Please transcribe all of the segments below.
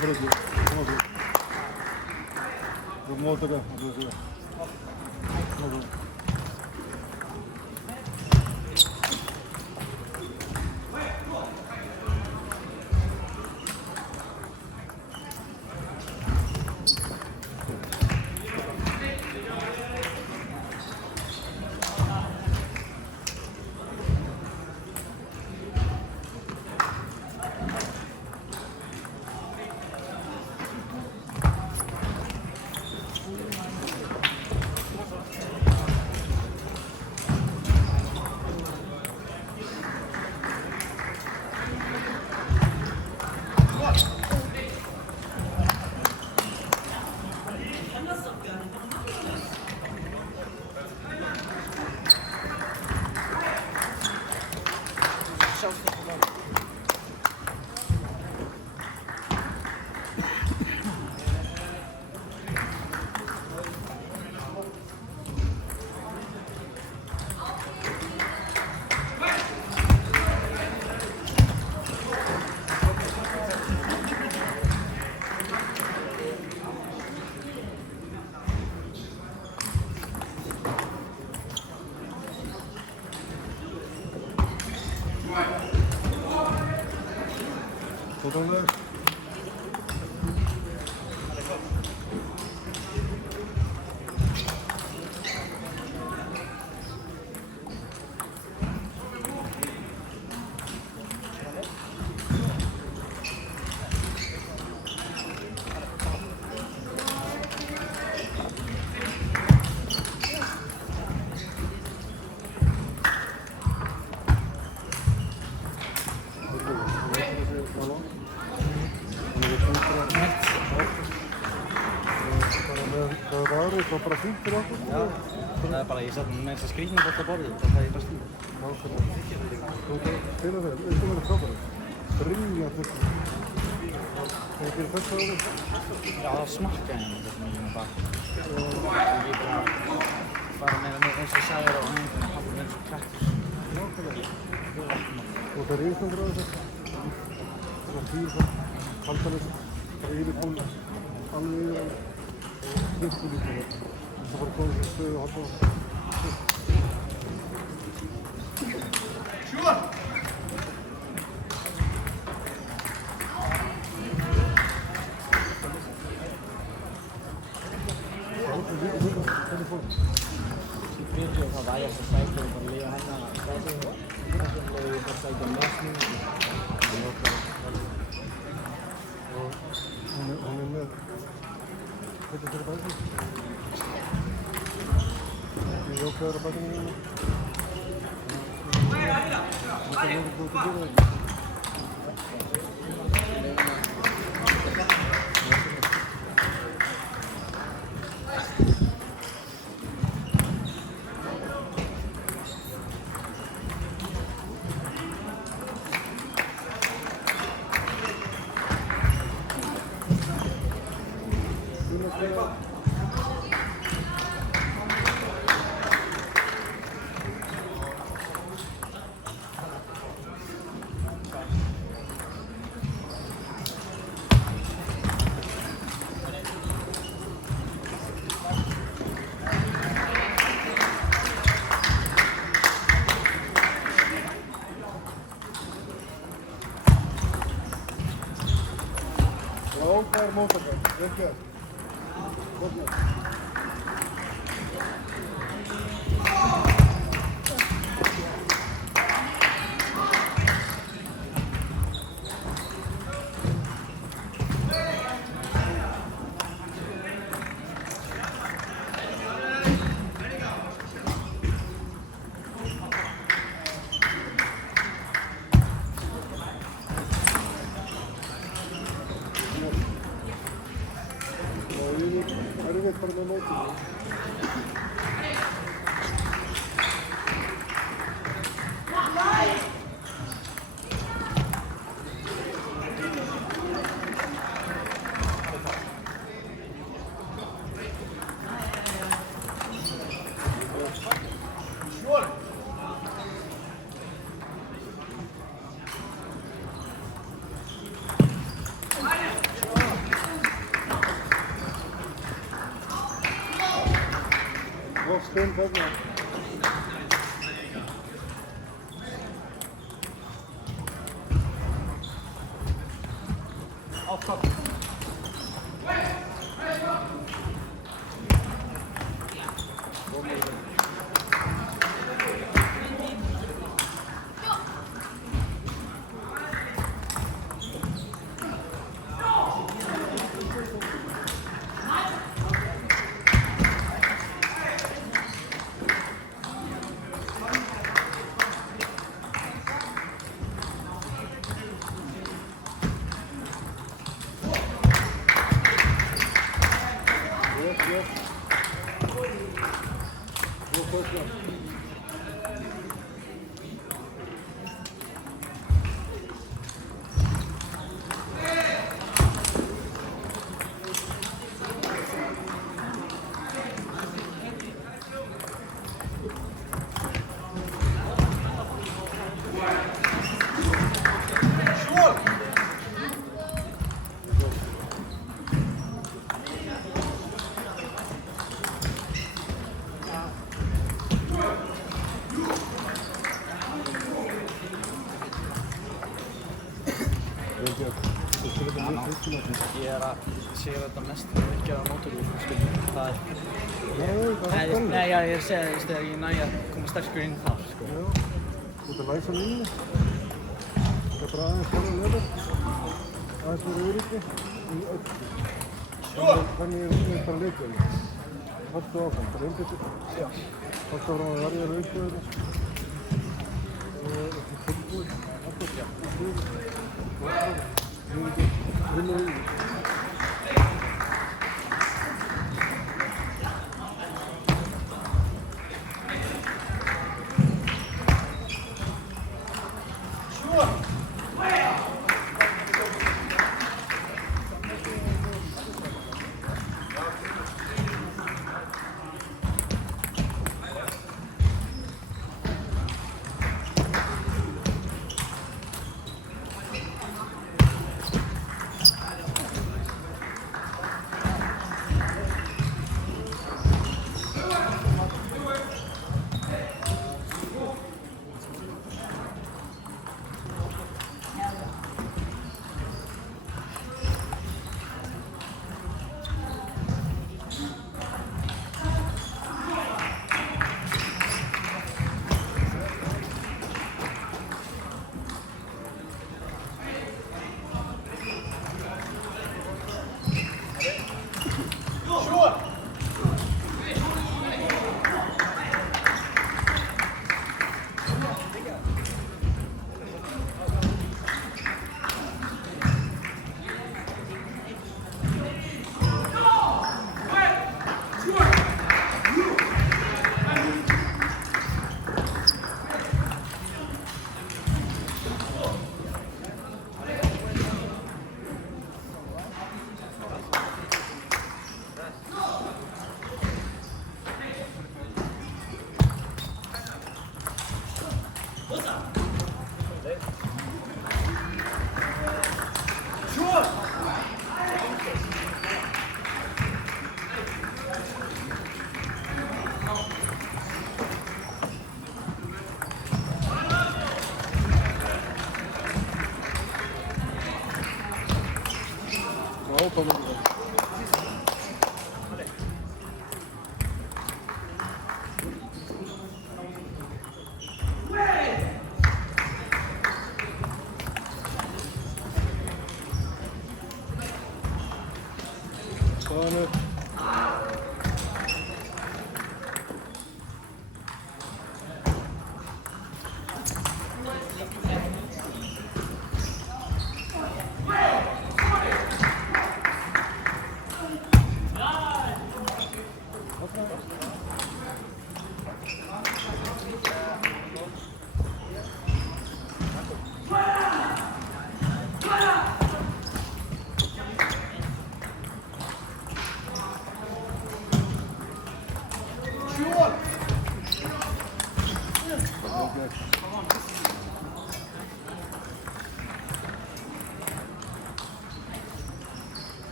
Brody. Много така. Много. Fotoğraflar. Það var bara fínt fyrir okkur. Já, það er bara, ég satt með þess að skrýtning bort á borðið, það er bara stíl. Þú spilar vel, þú verður frábæri. Brilja fyrst. Þegar fyrir fyrst á það? Já, það smakkaði henni þetta sem ég með bak. Ég bara meira með eins og sagði þér á henni, hann hafði eins og krakkur. Nákvæmlega. Og það er yfirstandur á þessu. Það er fíl það, haldanlega, það er yfirbúin, alveg yfir. Hlustu líka það. Það var komið til stöðu og halda. Sjúar! Það vægast að sækja og bara lifa hérna að sækja og það er bara sækja mesning. Og hún er með þetta fyrir bæðið. Ég er ákveður að bæta mig hérna. Það er mjög góð að gera þetta. Frábær móttakar, vel gert. Gott með. Erfitt bara með mótinu. var stund þarna. Átta. Yes. Go first one. Ég að segja þetta mest ekki á mótorhjól, skilur. Það er... Nei, já, ég er að segja þess að ég næ að koma sterkur inn þar, sko. Já, þú ert að læsa línu. Það er bara aðeins fóra lögur. Aðeins fyrir öryggi. Í öllu. Þannig er bara leikjum. Haltu áfram, bara einbyttur. Haltu áfram að verja leikjum. Og tilbúið. Alltaf. Vinna í.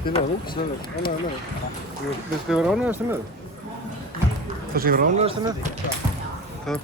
Spilaði ógeðslega vel, ánægður með þig. Viltu vera ánægðastur með þig? Það sem ég var ánægðastur með?